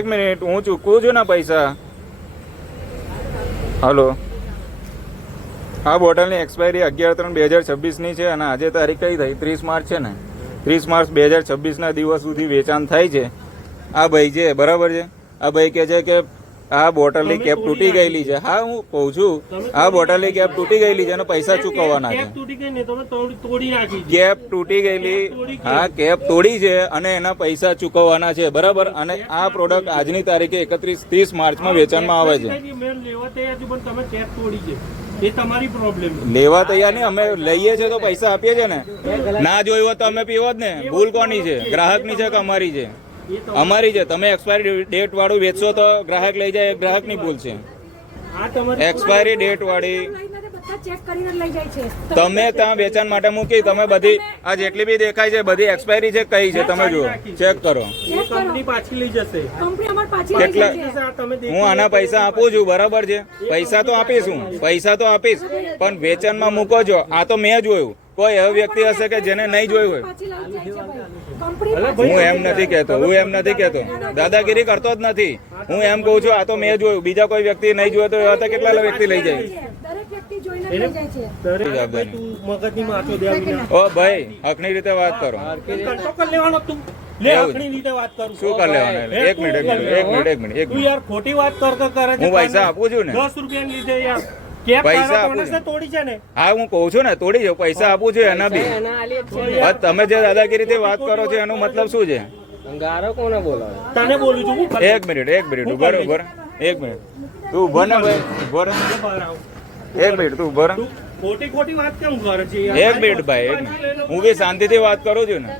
એક મિનિટ, હું ચૂકવું છું ને પૈસા. હલો, આ બોટલની એક્સપાયરી 11/3/2026 છે અને આજે તારીખ કઈ થઈ? 30 માર્ચ છે ને. 30 માર્ચ 2026 દિવસ સુધી વેચાણ થાય છે. આ ભાઈ છે, બરાબર છે. આ ભાઈ કહે છે કે આ બોટલની કેપ તૂટી ગયેલી છે. હા, હું કહું છું આ બોટલની કેપ તૂટી ગયેલી છે અને પૈસા ચૂકવવાના છે. કેપ તૂટી ગયેલી, હા, કેપ તોડી છે અને એના પૈસા ચૂકવવાના છે, બરાબર. અને આ પ્રોડક્ટ આજની તારીખે 31-30 માર્ચમાં વેચાણમાં આવે છે. એ તમારી પ્રોબ્લેમ. લેવા તૈયાર નહીં, અમે લઈએ છીએ તો પૈસા આપીએ છીએ ને. ના જોયું હોત તો અમે પીવો જ ને. ભૂલ કોની છે? ગ્રાહકની છે કે અમારી છે? અમારી છે. તમે એક્સપાયરી ડેટ વાળું વેચશો તો ગ્રાહક લઈ જાય, ગ્રાહકની ભૂલ છે. એક્સપાયરી ડેટ વાળી તમે ત્યાં વેચાણ માટે મૂકી. તમે બધી આ જેટલી બી દેખાય છે બધી એક્સપાયરી છે, કઈ છે તમે જુઓ, ચેક કરો. કંપની પાછી લઈ જશે. કેટલા? હું આના પૈસા આપું છું, બરાબર છે. પૈસા તો આપીશ, હું પૈસા તો આપીશ, પણ વેચાણમાં મૂકો છો. આ તો મેં જોયું. કોઈ એવો વ્યક્તિ હશે કે જેને નહીં જોયું હોય. હું એમ નથી કહેતો, હું એમ નથી કહેતો, દાદાગીરી કરતો જ નથી. હું એમ કહું છું આ તો મેં જોયું, બીજા કોઈ વ્યક્તિ નહીં જોયું તો એવા તો કેટલા વ્યક્તિ લઈ જાય. ઓ ભાઈ, હકની રીતે વાત કરો. શું કરી લેવાનું? એક મિનિટ. ખોટી વાત કરે. હું પૈસા આપું છું ને. 10 રૂપિયા લીધે યાર. પૈસા આપું તોડી છે ને. હા, હું કહું છું ને તોડી જાઉં. પૈસા આપું છું એના બી. તમે જે દાદાગીરીથી વાત કરો છો એનો મતલબ શું છે? કોને બોલો? તને બોલું છું. એક મિનિટ બરોબર. એક મિનિટ તું ઉભો ને ભાઈ, ઉભો રહે. એક મિનિટ તું ઉભો રહે. ખોટી વાત કેમ કરે છે? એક મિનિટ ભાઈ, એક મિનિટ. હું બી શાંતિથી વાત કરું છું ને.